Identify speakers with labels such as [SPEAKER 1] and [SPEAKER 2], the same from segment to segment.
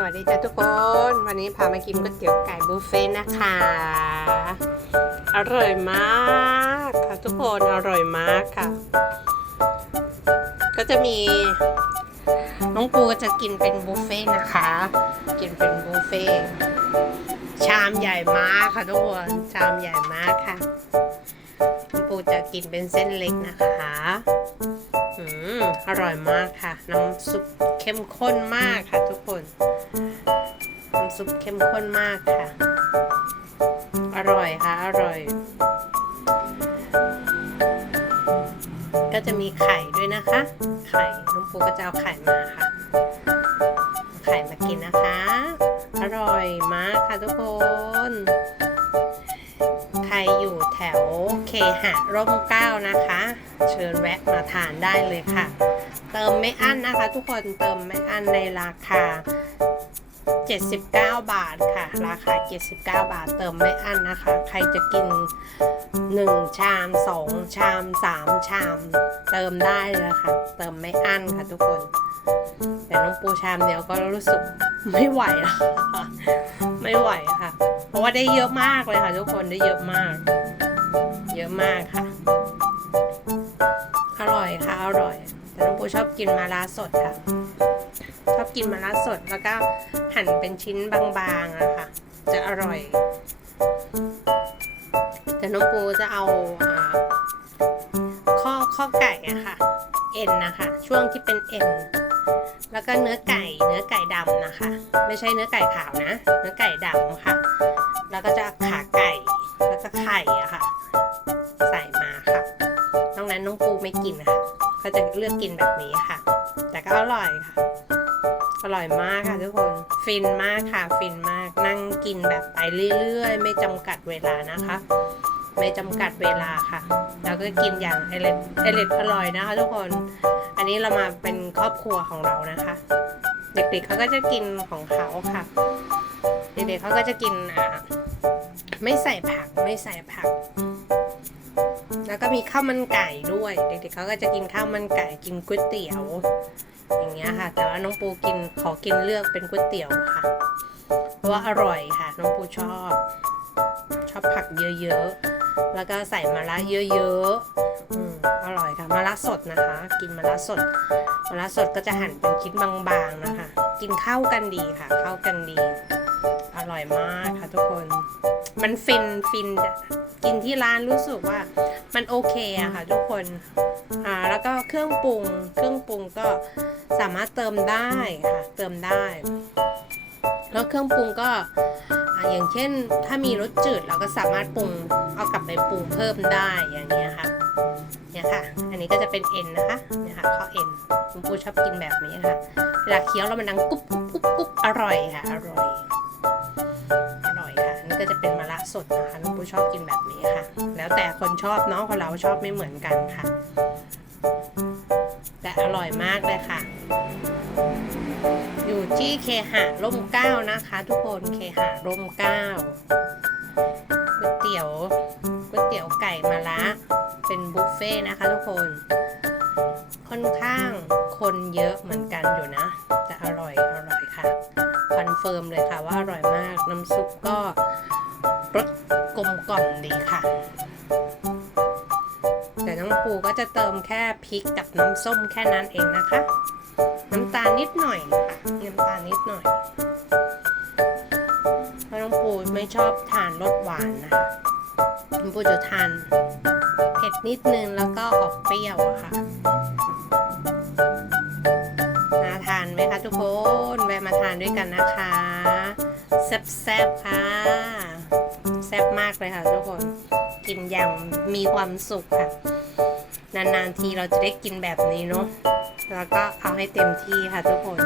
[SPEAKER 1] สวัสดีจ้าทุกคน วันนี้พามากินก๋วยเตี๋ยวไก่บุฟเฟ่นะคะ อร่อยมากค่ะทุกคนอร่อยมากค่ะ ก็จะมีน้องปูจะกินเป็นบุฟเฟ่นะคะ กินเป็นบุฟเฟ่ชามใหญ่มากค่ะทุกคน ชามใหญ่มากค่ะน้องปูจะกินเป็นเส้นเล็กนะคะอืมอร่อยมากค่ะ น้ำซุปเข้มข้นมากค่ะทุกคน ซุปเข้มข้นมากค่ะ อร่อยค่ะ อร่อย ก็จะมีไข่ด้วยนะคะ ไข่น้องปูก็จะเอาไข่มาค่ะ ไข่มากินนะคะ อร่อยมากค่ะทุกคนใครอยู่แถวเคหะร่มเก้านะคะ เชิญแวะมาทานได้เลยค่ะ เติมไม่อั้นนะคะ ทุกคนเติมไม่อั้นในราคา 79 บาทค่ะ ราคา 79 บาทเติมไม่อั้นนะคะ ใครจะกิน 1 ชาม 2 ชาม 3 ชาม เติมได้เลยค่ะ เติมไม่อั้นค่ะทุกคน แต่น้องปูชามเดียวก็รู้สึกไม่ไหวแล้วไม่ไหวค่ะ เพราะว่าได้เยอะมากเลยค่ะ ทุกคนได้เยอะมาก เยอะมากค่ะ อร่อยค่ะ อร่อย แต่น้องปูชอบกินมาลาสดค่ะ กินมาลาสด แล้วก็หั่นเป็นชิ้นบางๆอะค่ะ จะอร่อย แต่น้องปูจะเอาอ่าข้อข้อไก่อะค่ะ เอ็นนะคะ ช่วงที่เป็นเอ็น แล้วก็เนื้อไก่ เนื้อไก่ดำนะคะ ไม่ใช่เนื้อไก่ขาวนะ เนื้อไก่ดำค่ะ แล้วก็จะขาไก่ แล้วก็ไข่อะค่ะ ใส่มาค่ะนอกนั้นน้องปูไม่กินค่ะ ก็จะเลือกกินแบบนี้ค่ะ แต่ก็อร่อยค่ะ อร่อยมากค่ะทุกคน ฟินมากค่ะ ฟินมาก นั่งกินแบบไปเรื่อยๆ ไม่จำกัดเวลานะคะ ไม่จำกัดเวลาค่ะ แล้วก็กินอย่างเอเลตเอเลตอร่อยนะคะ ทุกคน อันนี้เรามาเป็นครอบครัวของเรานะคะ เด็กๆเขาก็จะกินของเขาค่ะ เด็กๆเขาก็จะกินอ่าไม่ใส่ผัก ไม่ใส่ผัก แล้วก็มีข้าวมันไก่ด้วย เด็กๆเขาก็จะกินข้าวมันไก่ กินก๋วยเตี๋ยว อย่างเงี้ยค่ะ แต่ว่าน้องปูกินขอกินเลือกเป็นก๋วยเตี๋ยวค่ะ เพราะว่าอร่อยค่ะ น้องปูชอบ ชอบผักเยอะๆ แล้วก็ใส่มะระเยอะๆอืมอร่อยค่ะมะระสดนะคะ กินมะระสดมะระสดก็จะหั่นเป็นชิ้นบางๆนะคะ กินเข้ากันดีค่ะ เข้ากันดี อร่อยมากค่ะทุกคน มันฟินฟินกินที่ร้านรู้สึกว่ามันโอเคอะค่ะ ทุกคนอ่าแล้วก็เครื่องปรุง เครื่องปรุงก็สามารถเติมได้ค่ะเติมได้ แล้วเครื่องปรุงก็อย่างเช่นถ้ามีรสจืดเราก็สามารถปรุงเอากลับไปปรุงเพิ่มได้อย่างเงี้ยค่ะเนี่ยค่ะ อันนี้ก็จะเป็นเอ็นนะคะเนี่ยค่ะข้อเอ็นคุณปูชอบกินแบบนี้ค่ะเวลาเคี้ยวแล้วมันดังกุ๊บกุ๊บกุ๊บกุ๊บอร่อยค่ะ อร่อยอร่อยค่ะนี่ก็จะเป็นมะระสดนะคะน้องปูชอบกินแบบนี้ค่ะ แล้วแต่คนชอบเนาะคนเราชอบไม่เหมือนกันค่ะ แต่อร่อยมากเลยค่ะ อยู่ที่เคหะร่มเก้านะคะ ทุกคนเคหะร่มเก้าก๋วยเตี๋ยวก๋วยเตี๋ยวไก่มะระเป็นบุฟเฟ่ต์นะคะ ทุกคน ค่อนข้างคนเยอะเหมือนกันอยู่นะ แต่อร่อยอร่อยค่ะคอนเฟิร์มเลยค่ะว่าอร่อยมากน้ำซุปก็รสกลมกล่อมดีค่ะ ปูก็จะเติมแค่พริกกับน้ำส้มแค่นั้นเองนะคะ น้ำตาลนิดหน่อยค่ะน้ำตาลนิดหน่อยเพราะน้องปูไม่ชอบทานรสหวานนะคะน้องปูจะทานเผ็ดนิดนึงแล้วก็ออกเปรี้ยวอะค่ะน่าทานไหมคะทุกคนแวะมาทานด้วยกันนะคะแซ่บๆค่ะแซ่บมากเลยค่ะทุกคนกินอย่างมีความสุขค่ะ นานๆทีเราจะได้กินแบบนี้เนาะแล้วก็เอาให้เต็มที่ค่ะทุกคน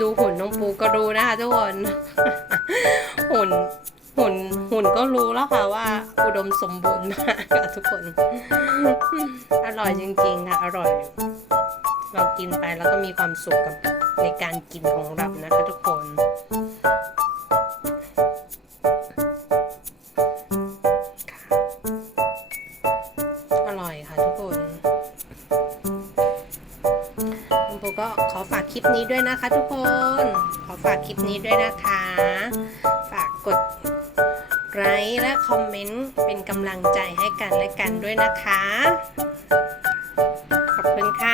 [SPEAKER 1] ดูหุ่นน้องปูก็รู้นะคะทุกคน หุ่นหุ่นหุ่นก็รู้แล้วค่ะว่า อุดมสมบูรณ์มากค่ะทุกคน อร่อยจริงๆค่ะ อร่อย เรากินไปแล้วก็มีความสุขกับในการกินของเรานะคะทุกคน ค่ะทุกคนคุณปูก็ขอฝากคลิปนี้ด้วยนะคะทุกคน ขอฝากคลิปนี้ด้วยนะคะ ฝากกดไลค์และคอมเมนต์เป็นกำลังใจให้กันและกันด้วยนะคะ ขอบคุณค่ะ